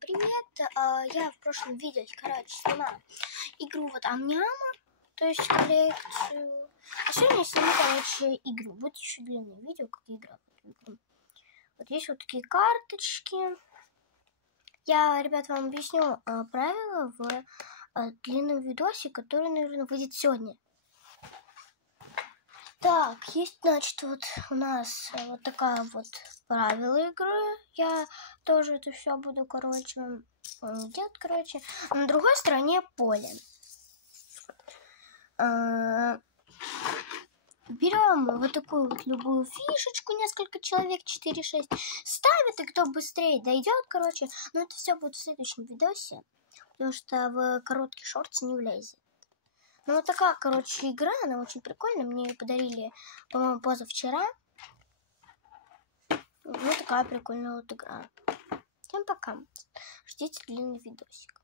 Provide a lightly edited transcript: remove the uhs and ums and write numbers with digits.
Привет! Я в прошлом видео, снимала игру вот Ам-Няма, то есть коллекцию. А сегодня я сниму, игру. Будет еще длинное видео, как я играю в эту игру. Вот есть вот такие карточки. Я, ребят, вам объясню правила в длинном видосе, который, наверное, выйдет сегодня. Так, есть, значит, вот у нас вот такая вот правила игры. Я тоже это все буду, делать, На другой стороне поле. Берем вот такую вот любую фишечку, несколько человек, 4-6, ставят, и кто быстрее дойдет, но это все будет в следующем видосе, потому что в короткий шортс не влезет. Ну, вот такая, игра, она очень прикольная. Мне ее подарили, по-моему, позавчера. Вот такая прикольная вот игра. Всем пока. Ждите длинный видосик.